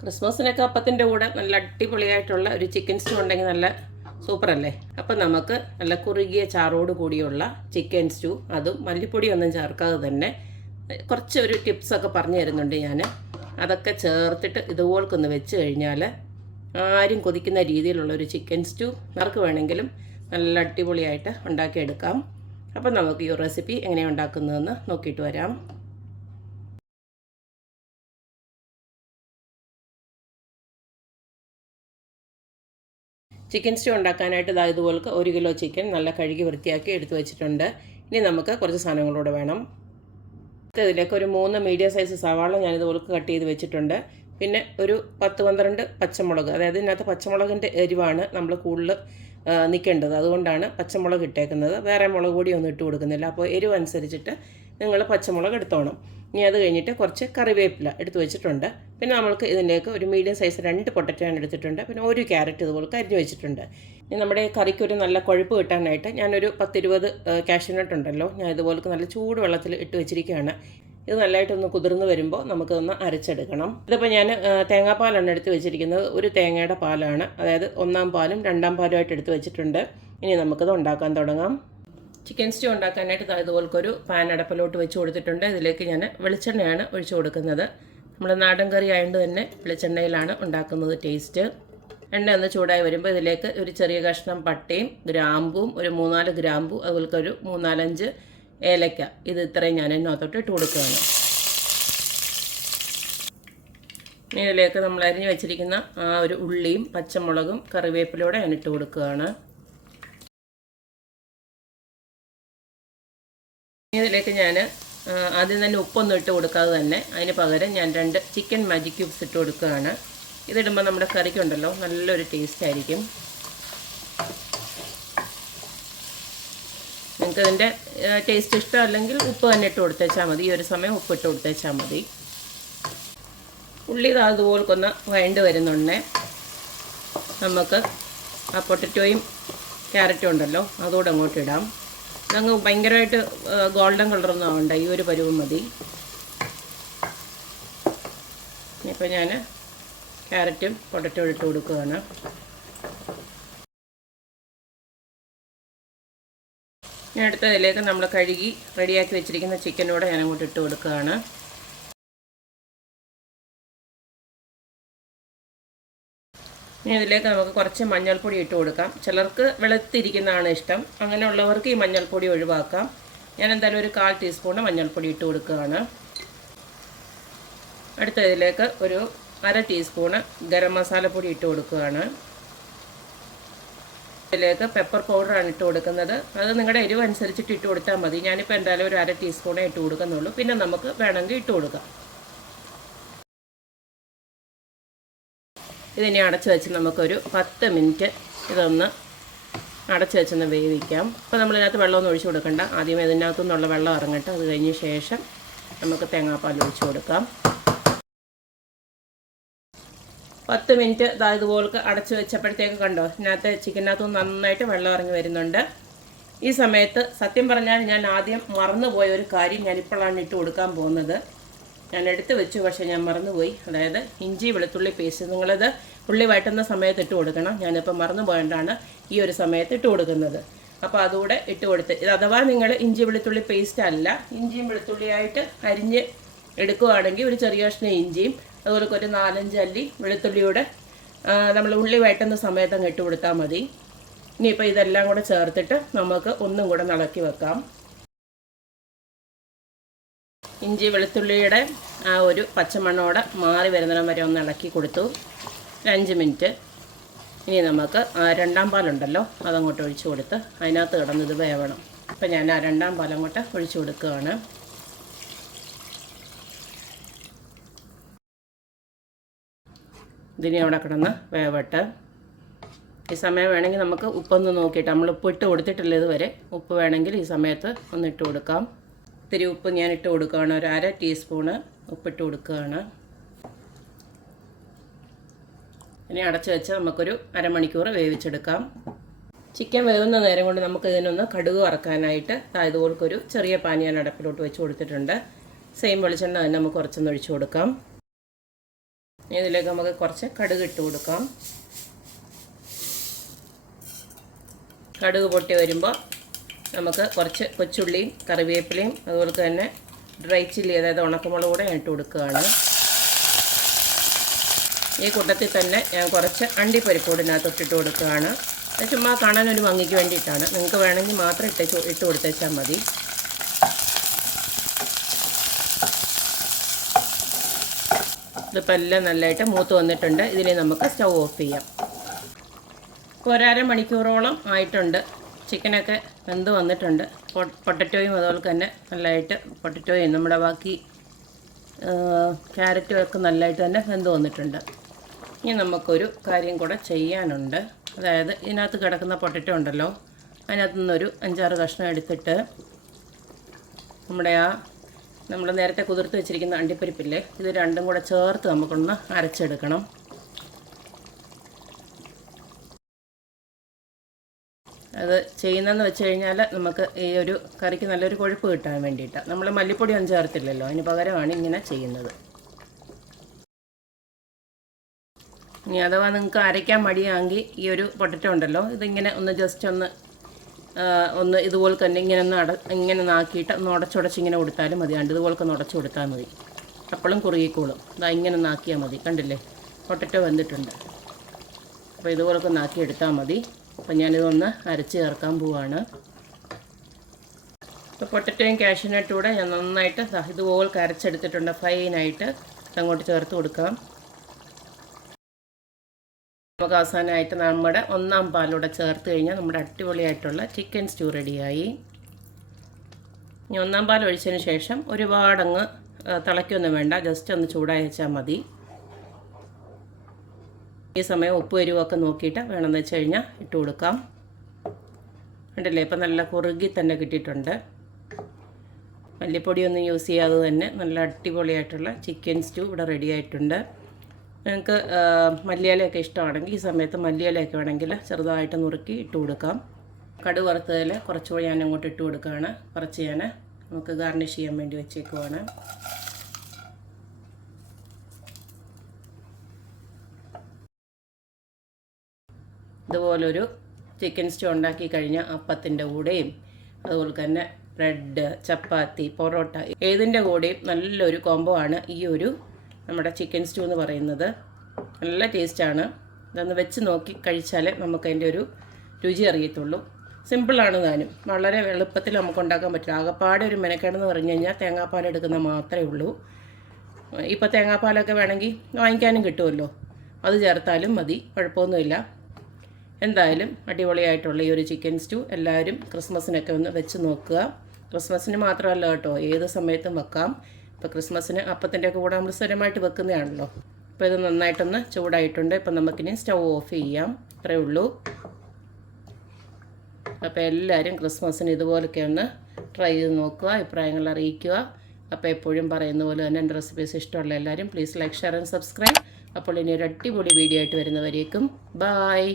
ക്രിസ്മസിനൊക്കെ അപ്പത്തിൻ്റെ കൂടെ നല്ല അടിപൊളിയായിട്ടുള്ള ഒരു ചിക്കൻ സ്റ്റൂ ഉണ്ടെങ്കിൽ നല്ല സൂപ്പറല്ലേ. അപ്പം നമുക്ക് നല്ല കുറുകിയ ചാറോട് കൂടിയുള്ള ചിക്കൻ സ്റ്റൂ, അതും മല്ലിപ്പൊടിയൊന്നും ചേർക്കാതെ തന്നെ കുറച്ച് ഒരു ടിപ്സൊക്കെ പറഞ്ഞു തരുന്നുണ്ട് ഞാൻ. അതൊക്കെ ചേർത്തിട്ട് ഇതുപോൽക്കൊന്ന് വെച്ച് കഴിഞ്ഞാൽ ആരും കൊതിക്കുന്ന രീതിയിലുള്ള ഒരു ചിക്കൻ സ്റ്റൂ ആർക്ക് വേണമെങ്കിലും നല്ല അടിപൊളിയായിട്ട് ഉണ്ടാക്കിയെടുക്കാം. അപ്പം നമുക്ക് ഈ റെസിപ്പി എങ്ങനെയാണ് ഉണ്ടാക്കുന്നതെന്ന് നോക്കിയിട്ട് വരാം. ചിക്കൻ സ്റ്റൂ ഉണ്ടാക്കാനായിട്ട് ഇതുപോലെ 1 കിലോ ചിക്കൻ നല്ല കഴുകി വൃത്തിയാക്കി എടുത്തു വെച്ചിട്ടുണ്ട്. ഇനി നമുക്ക് കുറച്ച് സാധനങ്ങളൂടെ വേണം. ഇതിലേക്ക് ഒരു 3 മീഡിയം സൈസ് സവാള ഞാനിതുപോലെ കട്ട് ചെയ്ത് വെച്ചിട്ടുണ്ട്. പിന്നെ ഒരു 10-12 പച്ചമുളക്, അതായത് ഇതിനകത്ത് പച്ചമുളകിൻ്റെ എരിവാണ് നമ്മൾ കൂടുതൽ നിൽക്കേണ്ടത്, അതുകൊണ്ടാണ് പച്ചമുളക് ഇട്ടേക്കുന്നത്. വേറെ മുളക് പൊടിയൊന്നും ഇട്ട് കൊടുക്കുന്നില്ല. അപ്പോൾ എരിവ് അനുസരിച്ചിട്ട് നിങ്ങൾ പച്ചമുളക് എടുത്തോണം. ഇനി അത് കഴിഞ്ഞിട്ട് കുറച്ച് കറിവേപ്പില എടുത്ത് വെച്ചിട്ടുണ്ട്. പിന്നെ നമ്മൾക്ക് ഇതിലേക്ക് ഒരു മീഡിയം സൈസ് 2 പൊട്ടറ്റോ ഞാൻ എടുത്തിട്ടുണ്ട്. പിന്നെ 1 ക്യാരറ്റ് ഇതുപോലെ അരിഞ്ഞ് വെച്ചിട്ടുണ്ട്. ഇനി നമ്മുടെ കറിക്ക് ഒരു നല്ല കൊഴുപ്പ് കിട്ടാനായിട്ട് ഞാനൊരു 10-20 കാഷ്യൂനട്ട് ഉണ്ടല്ലോ, ഞാൻ ഇതുപോലെ നല്ല ചൂട് വെള്ളത്തിൽ ഇട്ട് വെച്ചിരിക്കുകയാണ്. ഇത് നല്ലതായിട്ടൊന്ന് കുതിർന്ന് വരുമ്പോൾ നമുക്കൊന്ന് അരച്ചെടുക്കണം. ഇതിപ്പോൾ ഞാൻ തേങ്ങാപ്പാലാണ് എടുത്ത് വെച്ചിരിക്കുന്നത്. ഒരു തേങ്ങയുടെ പാലാണ്, അതായത് 1-ാം പാലും 2-ാം പാലുമായിട്ട് എടുത്ത് വെച്ചിട്ടുണ്ട്. ഇനി നമുക്കത് ഉണ്ടാക്കാൻ തുടങ്ങാം. ചിക്കൻ സ്റ്റൂ ഉണ്ടാക്കാനായിട്ട് ഇതുപോലൊരു പാൻ അടപ്പിലോട്ട് വെച്ച് കൊടുത്തിട്ടുണ്ട്. ഇതിലേക്ക് ഞാൻ വെളിച്ചെണ്ണയാണ് ഒഴിച്ചു കൊടുക്കുന്നത്. നമ്മൾ നാടൻ കറി ആയതുകൊണ്ട് തന്നെ വെളിച്ചെണ്ണയിലാണ് ഉണ്ടാക്കുന്നത് ടേസ്റ്റ്. എണ്ണ ഒന്ന് ചൂടായി വരുമ്പോൾ ഇതിലേക്ക് ഒരു ചെറിയ കഷ്ണം പട്ടയും ഗ്രാമ്പും, ഒരു 3-4 ഗ്രാമ്പു, അതുപോലത്തെ ഒരു 3-4-5 ഏലക്ക, ഇത് ഇത്രയും ഞാൻ ഇതിനകത്തോട്ട് ഇട്ട് കൊടുക്കുകയാണ്. ഇനി ഇതിലേക്ക് നമ്മൾ അരിഞ്ഞ് വെച്ചിരിക്കുന്ന ആ ഒരു ഉള്ളിയും പച്ചമുളകും കറിവേപ്പിലൂടെ ഞാൻ ഇട്ട് കൊടുക്കുകയാണ്. ഇതിലേക്ക് ഞാൻ ആദ്യം തന്നെ ഉപ്പൊന്നും ഇട്ട് കൊടുക്കാതെ തന്നെ അതിന് പകരം ഞാൻ 2 ചിക്കൻ മാജിക് ക്യൂബ്സ് ഇട്ട് കൊടുക്കുകയാണ്. ഇതിടുമ്പോൾ നമ്മുടെ കറിക്കുണ്ടല്ലോ നല്ലൊരു ടേസ്റ്റ് ആയിരിക്കും. നിങ്ങൾക്ക് ഇതിൻ്റെ ടേസ്റ്റ് ഇഷ്ടമല്ലെങ്കിൽ ഉപ്പ് തന്നെ ഇട്ട് കൊടുത്തേച്ചാൽ മതി. ഈ ഒരു സമയം ഉപ്പ് ഇട്ട് കൊടുത്തേച്ചാൽ മതി. ഉള്ളി അതുപോലൊന്ന് വഴണ്ട് വരുന്നുണ്ടേ നമുക്ക് ആ പൊട്ടറ്റോയും ക്യാരറ്റും ഉണ്ടല്ലോ അതുകൂടെ അങ്ങോട്ട് ഇടാം. ഇതങ്ങ് ഭയങ്കരമായിട്ട് ഗോൾഡൻ കളറൊന്നും ആവണ്ട, ഈ ഒരു പരുവം മതി. ഇപ്പോൾ ഞാൻ ക്യാരറ്റും പൊട്ടറ്റോ ഇട്ട് കൊടുക്കുകയാണ്. ഞാൻ അടുത്തതിലേക്ക് നമ്മൾ കഴുകി റെഡിയാക്കി വെച്ചിരിക്കുന്ന ചിക്കനോടെ ഞാൻ അങ്ങോട്ട് ഇട്ട് കൊടുക്കുകയാണ്. ഇനി ഇതിലേക്ക് നമുക്ക് കുറച്ച് മഞ്ഞൾപ്പൊടി ഇട്ട് കൊടുക്കാം. ചിലർക്ക് വെളുത്തിരിക്കുന്നതാണ് ഇഷ്ടം, അങ്ങനെയുള്ളവർക്ക് ഈ മഞ്ഞൾപ്പൊടി ഒഴിവാക്കാം. ഞാൻ എന്തായാലും ഒരു 1/4 ടീസ്പൂൺ മഞ്ഞൾപ്പൊടി ഇട്ട് കൊടുക്കുകയാണ്. അടുത്തതിലേക്ക് ഒരു 1/2 ടീസ്പൂണ് ഗരം മസാലപ്പൊടി ഇട്ട് കൊടുക്കുകയാണ്. ഇതിലേക്ക് പെപ്പർ പൗഡറാണ് ഇട്ട് കൊടുക്കുന്നത്. അത് നിങ്ങളുടെ എരിവ് അനുസരിച്ചിട്ട് ഇട്ട് കൊടുത്താൽ മതി. ഞാനിപ്പോൾ എന്തായാലും ഒരു 1/2 ടീസ്പൂണേ ഇട്ട് കൊടുക്കുന്നുള്ളൂ. പിന്നെ നമുക്ക് വേണമെങ്കിൽ ഇട്ട് കൊടുക്കാം. ഇതിനെ അടച്ച് വെച്ച് നമുക്കൊരു 10 മിനിറ്റ് ഇതൊന്ന് അടച്ച് വെച്ചൊന്ന് വേവിക്കാം. അപ്പോൾ നമ്മളിതിനകത്ത് വെള്ളമൊന്നും ഒഴിച്ച് കൊടുക്കണ്ട. ആദ്യമേ ഇതിനകത്തു നിന്നുള്ള വെള്ളം ഇറങ്ങട്ടെ. അത് കഴിഞ്ഞ ശേഷം നമുക്ക് തേങ്ങാപ്പാൽ ഒഴിച്ച് കൊടുക്കാം. 10 മിനിറ്റ് ഇതുപോലെ അടച്ച് വെച്ചപ്പോഴത്തേക്ക് കണ്ടോ, ഇതിനകത്ത് ചിക്കനകത്തു നന്നായിട്ട് വെള്ളം ഇറങ്ങി വരുന്നുണ്ട്. ഈ സമയത്ത് സത്യം പറഞ്ഞാൽ ഞാൻ ആദ്യം മറന്നുപോയ ഒരു കാര്യം ഞാനിപ്പോഴാണ് ഇട്ട് കൊടുക്കാൻ പോകുന്നത്. ഞാൻ എടുത്ത് വെച്ചു, പക്ഷേ ഞാൻ മറന്നുപോയി. അതായത് ഇഞ്ചി വെളുത്തുള്ളി പേസ്റ്റ്. നിങ്ങളത് ഉള്ളി വഴറ്റുന്ന സമയത്ത് ഇട്ട് കൊടുക്കണം. ഞാനിപ്പോൾ മറന്നു പോയതുകൊണ്ടാണ് ഈ ഒരു സമയത്ത് ഇട്ട് കൊടുക്കുന്നത്. അപ്പോൾ അതുകൂടെ ഇട്ട് കൊടുത്ത്, ഇത് അഥവാ നിങ്ങൾ ഇഞ്ചി വെളുത്തുള്ളി പേസ്റ്റ് അല്ല, ഇഞ്ചിയും വെളുത്തുള്ളിയായിട്ട് അരിഞ്ഞ് എടുക്കുകയാണെങ്കിൽ ഒരു ചെറിയ കഷ്ണം ഇഞ്ചിയും അതുപോലെ ഒരു 4-5 അല്ലി വെളുത്തുള്ളിയുടെ നമ്മൾ ഉള്ളി വഴറ്റുന്ന സമയത്ത് അങ്ങ് ഇട്ട് കൊടുത്താൽ മതി. ഇനിയിപ്പോൾ ഇതെല്ലാം കൂടെ ചേർത്തിട്ട് നമുക്ക് ഒന്നും കൂടെ ഇളക്കി വെക്കാം. ഇഞ്ചി വെളുത്തുള്ളിയുടെ ആ ഒരു പച്ചമണ്ണോടെ മാറി വരുന്നിടം വരെ ഒന്ന് ഇളക്കി കൊടുത്തു. 5 മിനിറ്റ്. ഇനി നമുക്ക് 2-ാം പാലുണ്ടല്ലോ അതങ്ങോട്ട് ഒഴിച്ചു കൊടുത്ത് അതിനകത്ത് കിടന്നത് വേവണം. അപ്പോൾ ഞാൻ ആ 2-ാം പാലങ്ങോട്ട് ഒഴിച്ചു കൊടുക്കുകയാണ്. ഇതിനെ അവിടെ കിടന്ന് വേവട്ടെ. ഈ സമയം വേണമെങ്കിൽ നമുക്ക് ഉപ്പൊന്ന് നോക്കിയിട്ട്, നമ്മൾ ഉപ്പ് ഇട്ട് കൊടുത്തിട്ടില്ല ഇതുവരെ, ഉപ്പ് വേണമെങ്കിൽ ഈ സമയത്ത് ഒന്ന് ഇട്ട് കൊടുക്കാം. ഇത്തിരി ഉപ്പ് ഞാൻ ഇട്ട് കൊടുക്കുകയാണ്. ഒരു 1/2 ടീസ്പൂണ് ഉപ്പിട്ട് കൊടുക്കുകയാണ്. ഇനി അടച്ച് വെച്ച് നമുക്കൊരു അരമണിക്കൂർ വേവിച്ചെടുക്കാം. ചിക്കൻ വേവുന്ന നേരം കൊണ്ട് നമുക്ക് ഇതിനൊന്ന് കടുക് വറക്കാനായിട്ട് ഇതുപോലൊരു ചെറിയ പാൻ ഞാൻ അടപ്പിലോട്ട് വെച്ച് കൊടുത്തിട്ടുണ്ട്. സെയിം വെളിച്ചെണ്ണ തന്നെ നമുക്ക് കുറച്ചൊന്ന് ഒഴിച്ചു കൊടുക്കാം. ഇതിലേക്ക് നമുക്ക് കുറച്ച് കടുക് ഇട്ട് കൊടുക്കാം. കടുക് പൊട്ടി വരുമ്പോൾ നമുക്ക് കുറച്ച് കൊച്ചുള്ളിയും കറിവേപ്പിലയും അതുപോലെ തന്നെ ഡ്രൈ ചില്ലി അതായത് ഉണക്കമുളക് കൂടെ ഇട്ട് കൊടുക്കുകയാണ്. ഈ കൂട്ടത്തിൽ തന്നെ ഞാൻ കുറച്ച് അണ്ടിപ്പരിപ്പ് കൂടി ഇതിനകത്ത് ഇട്ടിട്ട് കൊടുക്കുകയാണ്. ചുമ്മാ കാണാൻ ഒരു ഭംഗിക്ക് വേണ്ടിയിട്ടാണ്. നിങ്ങൾക്ക് വേണമെങ്കിൽ മാത്രം ഇട്ട് കൊടുത്തേച്ചാൽ മതി. ഇതിപ്പോൾ എല്ലാം നല്ലതായിട്ട് മൂത്ത് വന്നിട്ടുണ്ട്. ഇതിനെ നമുക്ക് സ്റ്റൗ ഓഫ് ചെയ്യാം. ഇപ്പോൾ 1.5 മണിക്കൂറോളം ആയിട്ടുണ്ട്. ചിക്കനൊക്കെ വെന്ത് വന്നിട്ടുണ്ട്. പൊട്ടറ്റോയും അതുപോലെ തന്നെ നല്ലതായിട്ട് പൊട്ടറ്റോയും നമ്മുടെ ബാക്കി ക്യാരറ്റും ഒക്കെ നല്ലതായിട്ട് തന്നെ വെന്ത് വന്നിട്ടുണ്ട്. ഇനി നമുക്കൊരു കാര്യം കൂടെ ചെയ്യാനുണ്ട്. അതായത് ഇതിനകത്ത് കിടക്കുന്ന പൊട്ടറ്റോ ഉണ്ടല്ലോ, അതിനകത്തു നിന്നൊരു 5-6 കഷ്ണം എടുത്തിട്ട് നമ്മൾ നേരത്തെ കുതിർത്ത് വെച്ചിരിക്കുന്ന അണ്ടിപ്പരിപ്പില്ലേ, ഇത് രണ്ടും കൂടെ ചേർത്ത് നമുക്കൊന്ന് അരച്ചെടുക്കണം. അത് ചെയ്യുന്നതെന്ന് വെച്ച് കഴിഞ്ഞാൽ നമുക്ക് ഈ ഒരു കറിക്ക് നല്ലൊരു കൊഴുപ്പ് കിട്ടാൻ വേണ്ടിയിട്ടാണ്. നമ്മൾ മല്ലിപ്പൊടി ഒന്നും ചേർത്തില്ലല്ലോ, അതിന് പകരമാണ് ഇങ്ങനെ ചെയ്യുന്നത്. ഇനി അഥവാ നിങ്ങൾക്ക് അരയ്ക്കാൻ മടിയാണെങ്കിൽ ഈ ഒരു പൊട്ടറ്റോ ഉണ്ടല്ലോ, ഇതിങ്ങനെ ഒന്ന് ജസ്റ്റ് ഒന്ന് ഇതുപോലെ തന്നെ ഇങ്ങനെ നാക്കിയിട്ട് ഒന്ന് ഉടച്ചുടച്ച് ഇങ്ങനെ കൊടുത്താലും മതി. ഇതുപോലെ ഒന്ന് ഉടച്ചു കൊടുത്താൽ മതി. അപ്പോഴും കുറുകിക്കോളും. ഇങ്ങനെ നാക്കിയാൽ മതി. കണ്ടില്ലേ, പൊട്ടറ്റോ വെന്തിട്ടുണ്ട്. അപ്പോൾ ഇതുപോലൊക്കെ നാക്കി എടുത്താൽ മതി. അപ്പോൾ ഞാനിതൊന്ന് അരച്ച് ചേർക്കാൻ പോവാണ്. അപ്പോൾ പൊട്ടറ്റോയും കാഷ്യൂനട്ടും കൂടെ ഞാൻ നന്നായിട്ട് ഇതുപോലെ അരച്ചെടുത്തിട്ടുണ്ട്. ഫൈനായിട്ട് അങ്ങോട്ട് ചേർത്ത് കൊടുക്കാം. നമുക്ക് അവസാനമായിട്ട് നമ്മുടെ 1-ാം പാലൂടെ ചേർത്ത് കഴിഞ്ഞാൽ നമ്മുടെ അടിപൊളിയായിട്ടുള്ള ചിക്കൻ സ്റ്റൂ റെഡിയായി. ഇനി 1-ാം പാൽ ഒഴിച്ചതിന് ശേഷം ഒരുപാടങ്ങ് തിളയ്ക്കൊന്നും വേണ്ട, ജസ്റ്റ് ഒന്ന് ചൂടായി വെച്ചാൽ മതി. ഈ സമയം ഉപ്പ് എരിവൊക്കെ നോക്കിയിട്ട് വേണമെന്ന് വെച്ച് കഴിഞ്ഞാൽ ഇട്ട് കൊടുക്കാം. കണ്ടില്ലേ, ഇപ്പം നല്ല കുറുകി തന്നെ കിട്ടിയിട്ടുണ്ട്. മല്ലിപ്പൊടിയൊന്നും യൂസ് ചെയ്യാതെ തന്നെ നല്ല അടിപൊളിയായിട്ടുള്ള ചിക്കൻ സ്റ്റൂ ഇവിടെ റെഡി ആയിട്ടുണ്ട്. നിങ്ങൾക്ക് മല്ലിയിലയൊക്കെ ഇഷ്ടമാണെങ്കിൽ ഈ സമയത്ത് മല്ലിയിലയൊക്കെ വേണമെങ്കിൽ ചെറുതായിട്ട് നുറുക്കി ഇട്ട് കൊടുക്കാം. കടുക് വറുത്തതിൽ കുറച്ചുകൂടി ഞാൻ അങ്ങോട്ട് ഇട്ട് കൊടുക്കുകയാണ്. കുറച്ച് ഞാൻ നമുക്ക് ഗാർണിഷ് ചെയ്യാൻ വേണ്ടി വെച്ചേക്കുവാണ്. ഇതുപോലൊരു ചിക്കൻ സ്റ്റൂ ഉണ്ടാക്കി കഴിഞ്ഞാൽ അപ്പത്തിൻ്റെ കൂടെയും അതുപോലെ തന്നെ ബ്രെഡ്, ചപ്പാത്തി, പൊറോട്ട ഏതിൻ്റെ കൂടെയും നല്ലൊരു കോംബോ ആണ് ഈ ഒരു നമ്മുടെ ചിക്കൻ സ്റ്റൂ എന്ന് പറയുന്നത്. നല്ല ടേസ്റ്റാണ്. ഇതൊന്ന് വെച്ച് നോക്കി കഴിച്ചാലേ നമുക്കതിൻ്റെ ഒരു രുചി അറിയത്തുള്ളൂ. സിമ്പിളാണ് താനും, വളരെ എളുപ്പത്തിൽ നമുക്ക് ഉണ്ടാക്കാൻ പറ്റും. ആകപ്പാടെ ഒരു മെനക്കേടെന്ന് പറഞ്ഞു കഴിഞ്ഞാൽ തേങ്ങാപ്പാൽ എടുക്കുന്ന മാത്രമേ ഉള്ളൂ. ഇപ്പോൾ തേങ്ങാപ്പാലൊക്കെ വേണമെങ്കിൽ വാങ്ങിക്കാനും കിട്ടുമല്ലോ, അത് ചേർത്താലും മതി, കുഴപ്പമൊന്നുമില്ല. എന്തായാലും അടിപൊളിയായിട്ടുള്ള ഈ ഒരു ചിക്കൻ സ്റ്റൂ എല്ലാവരും ക്രിസ്മസിനൊക്കെ ഒന്ന് വെച്ച് നോക്കുക. ക്രിസ്മസിന് മാത്രമല്ല കേട്ടോ, ഏത് സമയത്തും വെക്കാം. ഇപ്പോൾ ക്രിസ്മസിന് അപ്പത്തിൻ്റെ കൂടെ നമ്മൾ സ്ഥിരമായിട്ട് വെക്കുന്നതാണല്ലോ. അപ്പോൾ ഇത് നന്നായിട്ടൊന്ന് ചൂടായിട്ടുണ്ട്. ഇപ്പം നമുക്കിനി സ്റ്റൗ ഓഫ് ചെയ്യാം. അത്രയേ ഉള്ളൂ. അപ്പോൾ എല്ലാവരും ക്രിസ്മസിന് ഇതുപോലൊക്കെ ഒന്ന് ട്രൈ ചെയ്ത് നോക്കുക, അഭിപ്രായങ്ങൾ അറിയിക്കുക. അപ്പോൾ എപ്പോഴും പറയുന്ന പോലെ തന്നെ എൻ്റെ റെസിപ്പീസ് ഇഷ്ടമുള്ള എല്ലാവരും please like, share and subscribe. അപ്പോൾ ഇനി ഒരു അടിപൊളി വീഡിയോ ആയിട്ട് വരുന്നവരേക്കും ബായ്.